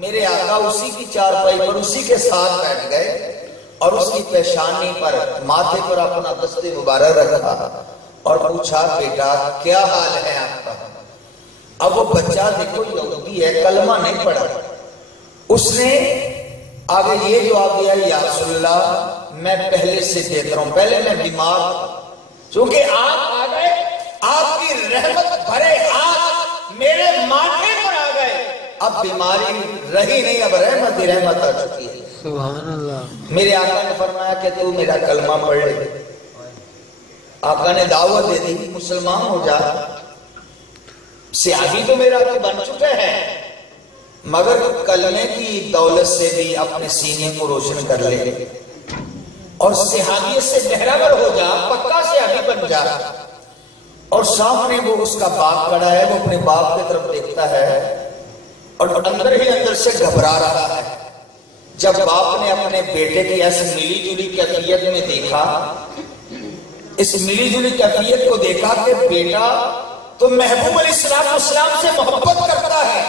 میرے آقا اسی کی چارپائی پر اسی کے ساتھ بیٹھ گئے اور اس کی پیشانی پر ماتھے پر اپنا دست مبارک رکھا اور پوچھا بیٹا کیا حال ہے آپ کا؟ اب وہ بچہ دیکھو یہودی ہے، کلمہ نہیں پڑھا، اس نے آگے یہ جواب دیا یا رسول اللہ میں پہلے سے بہتر ہوں، پہلے میں بیمار تھا، چونکہ آپ آ گئے، آپ کی رحمت بھرے ہاتھ میرے ماتھے پر آ گئے، اب بیماری رہی نہیں، اب رحمت ہی رحمت آ چکی ہے۔ سبحان اللہ۔ میرے آقا نے فرمایا کہ تو میرا کلمہ پڑھ لے۔ آقا نے دعوت دے دی مسلمان ہو جا، سیاہی تو میرا تو بن چکے ہیں، مگر کلمے کی دولت سے بھی اپنے سینے کو روشن کر لے اور سیاہیت سے بہرور ہو جا، پکا سیاہی بن جا۔ اور سامنے وہ اس کا باپ کھڑا ہے، وہ اپنے باپ کی طرف دیکھتا ہے اور اندر ہی اندر سے گھبرا رہا ہے۔ جب باپ نے اپنے بیٹے کی ایسی ملی جلی کیفیت میں دیکھا، اس ملی جلی کیفیت کو دیکھا کہ بیٹا تو محبوب علیہ السلام سے محبت کرتا ہے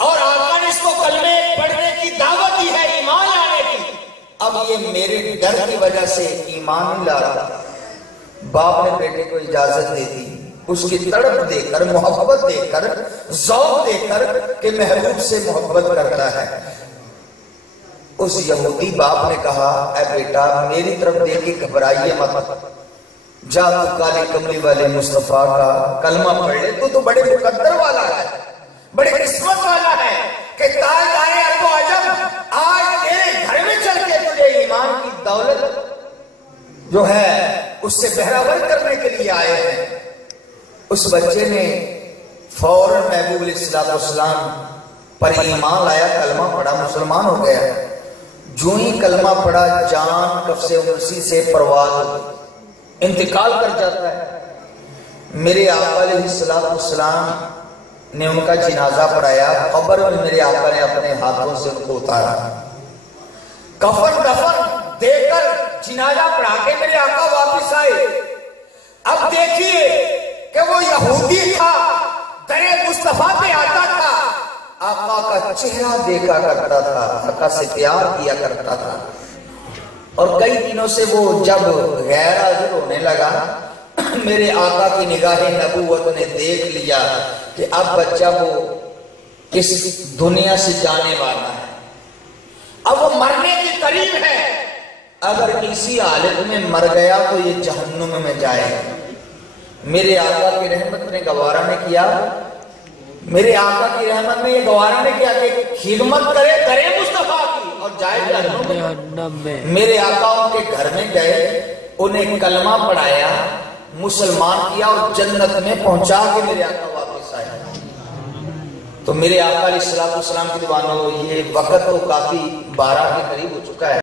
اور آقا نے اس کو کلمے پڑھنے کی دعوت دی ہے، ایمان لانے کی، اب یہ میرے ڈر کی وجہ سے ایمان نہیں لا رہا۔ باپ نے بیٹے کو اجازت دے دی، اس کی تڑپ دے کر، محبت دے کر، ذوق دے کر کہ محبوب سے محبت کرتا ہے۔ اس یہودی باپ نے کہا اے بیٹا میری طرف دیکھ کے گھبرائیے مت، جا تو کالے کملی والے مصطفیٰ کا کلمہ پڑھ لے، تو بڑے مقدر والا ہے، بڑے قسمت والا ہے کہ تاجدار ارب و عجم آج تیرے گھر میں چل کے تجھے ایمان کی دولت جو ہے اس سے بہراور کرنے کے لیے آئے ہیں۔ اس بچے نے فوراً محبوب علیہ السلام پر ایمان لایا، کلمہ پڑھا، مسلمان ہو گیا۔ جو ہی کلمہ پڑھا جان کفس انسی سے پرواز انتقال کر جاتا ہے۔ میرے آقا علیہ السلام نے ان کا جنازہ پڑھایا، قبر میں میرے آقا نے اپنے ہاتھوں سے ان کو اتارا، کفن دفن دے کر جنازہ پڑھا کے میرے آقا واپس آئے۔ اب دیکھیے کہ وہ یہودی تھا، در مصطفیٰ پہ آتا تھا، آقا کا چہرہ دیکھا کرتا تھا، آقا سے پیار کیا کرتا تھا، اور کئی دنوں سے وہ جب غیر حاضر ہونے لگا، میرے آقا کی نگاہ نبوت نے دیکھ لیا کہ اب بچہ وہ اس دنیا سے جانے والا ہے، اب وہ مرنے کے قریب ہے، اگر اسی حالت میں مر گیا تو یہ جہنم میں جائے گا۔ میرے آقا کی رحمت نے گوارا نے کیا، میرے آقا کی رحمت نے یہ گوارا نے کیا کہ خدمت کرے مصطفیٰ کی اور جائے جہنم میں۔ میرے آقا ان کے گھر میں گئے، انہیں کلمہ پڑھایا، مسلمان کیا اور جنت میں پہنچا کے میرے آقا واپس آئے۔ تو میرے آقا علیہ السلام کی دیوانوں یہ وقت تو کافی 12 کے قریب ہو چکا ہے۔